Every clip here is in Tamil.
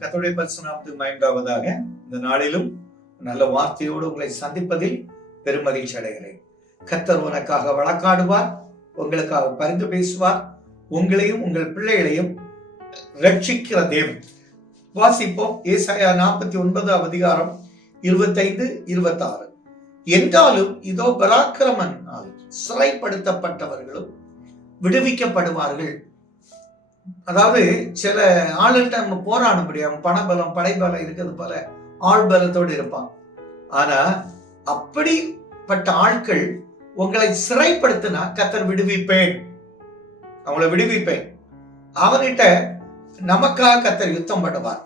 கத்தோடைய பரிசுநாமத்துக்கு மயண்டாவதாக இந்த நாளிலும் நல்ல வார்த்தையோடு உங்களை சந்திப்பதில் பெருமகிழ்ச்சி அடைகிறேன். கத்தர் உனக்காக வழக்காடுவார் உங்களுக்காக பரிந்து பேசுவார் உங்களையும் உங்கள் பிள்ளைகளையும் ரட்சிக்கிற தேவன். வாசிப்போம் ஏசாயா நாற்பத்தி ஒன்பது அதிகாரம் இருபத்தைந்து இருபத்தாறு. என்றாலும் இதோ பராக்கிரமனால் சிறைப்படுத்தப்பட்டவர்களும் விடுவிக்கப்படுவார்கள் அதாவது சில ஆளுகிட்ட அவங்க போராட முடியும் பணபலம் படைபலம் இருக்கிறது போல ஆள் பலத்தோடு இருப்பான். ஆனா அப்படிப்பட்ட ஆட்கள் உங்களை சிறைப்படுத்தினா கத்தர் விடுவிப்பேன். அவங்கள விடுவிப்பேன். அவன்கிட்ட நமக்காக கத்தர் யுத்தம் பண்ணுவார்.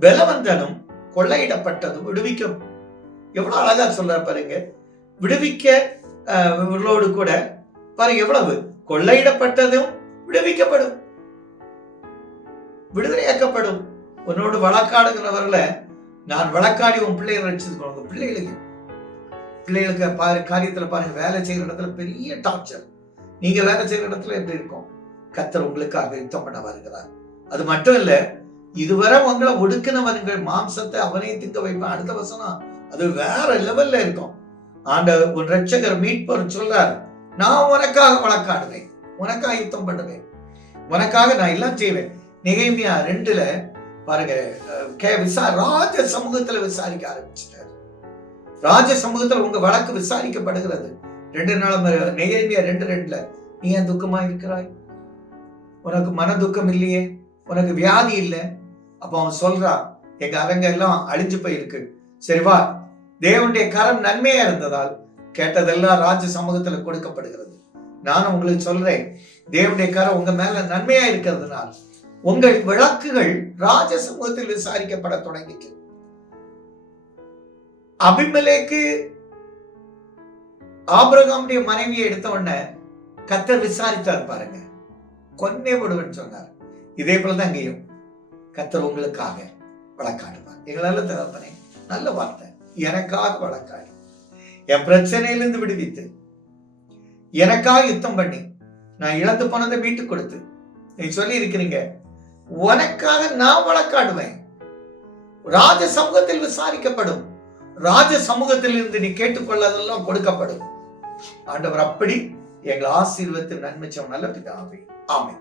பலவந்தனும் கொள்ளையிடப்பட்டதும் விடுவிக்கும். எவ்வளவு அழகா சொல்ற பாருங்க. விடுவிக்க அஹ், இவர்களோடு கூட பாருங்க எவ்வளவு? கொள்ளையிடப்பட்டதும் விடுவிக்கப்படும். விடுதலையாக்கப்படும். உன்னோடு வழக்காடுகிறவர்களை நான் வழக்காடி உன் பிள்ளைகளை ரட்சித்துக்கணும் உங்க பிள்ளைகளுக்கு. பிள்ளைகளுக்கு பாரு காரியத்துல பாருங்க வேலை செய்யற இடத்துல பெரிய டார்ச்சர் நீங்க வேலை செய்யற இடத்துல எப்படி இருக்கும்? கத்தர் உங்களுக்காக யுத்தம் பண்ண வருகிறார். அது மட்டும் இல்ல இதுவரை உங்களை ஒடுக்கினவர்கள் மாம்சத்தை அவனே திங்க வைப்பான். அடுத்த வசனம் அது வேற லெவல்ல இருக்கும். ஆண்ட உன் ரட்சகர் மீட்பர் சொல்றார் நான் உனக்காக வழக்காடுவேன். உனக்காக யுத்தம் பண்ணுவேன். உனக்காக நான் எல்லாம் செய்வேன். நிகைமையா ரெண்டுல பாருங்க கே- விசா ராஜ சமூகத்துல விசாரிக்க ஆரம்பிச்சிட்டாரு. ராஜ சமூகத்துல உங்க வழக்கு விசாரிக்கப்படுகிறது. ரெண்டு நாள் நெகேமியா ரெண்டு ரெண்டுல நீ ஏன் துக்கமா இருக்கிறாய்? உனக்கு மன துக்கம் இல்லையே? உனக்கு வியாதி இல்லை? அப்ப அவன் சொல்றான் எங்க அரங்க எல்லாம் அழிஞ்சு போயிருக்கு. சரி வா தேவனுடைய கரம் நன்மையா இருந்ததால் கேட்டதெல்லாம் ராஜ சமூகத்துல கொடுக்கப்படுகிறது. நான் உங்களுக்கு சொல்றேன் தேவனுடைய கரம் உங்க மேல நன்மையா இருக்கிறதுனால் உங்கள் விளக்குகள் ராஜ சமூகத்தில் விசாரிக்கப்பட தொடங்கிச்சு அபிமலேக்கு ஆபிரகாமுடைய மனைவியை எடுத்த உடனே கத்தர் விசாரித்தார் பாருங்க. கொன்னே விடுவேன்னு சொன்னார். இதே போலதான் அங்கேயும் கத்தர் உங்களுக்காக வழக்காடுவார். எங்களால தகப்பனே நல்ல வார்த்தை. எனக்காக வழக்காடு. என் பிரச்சனையிலிருந்து விடுவித்து. எனக்காக யுத்தம் பண்ணி. நான் இழந்து போனதை மீட்டு கொடுத்து. நீ சொல்லி இருக்கிறீங்க உனக்காக நான் வழக்காடுவேன். ராஜ சமூகத்தில் விசாரிக்கப்படும். ராஜ சமூகத்தில் இருந்து நீ கேட்டுக்கொள்ளதெல்லாம் கொடுக்கப்படும். ஆண்டவர் அப்படி எங்கள் ஆசீர்வத்தில் நன்மை செய்யும் நல்ல பிதாவே. ஆமை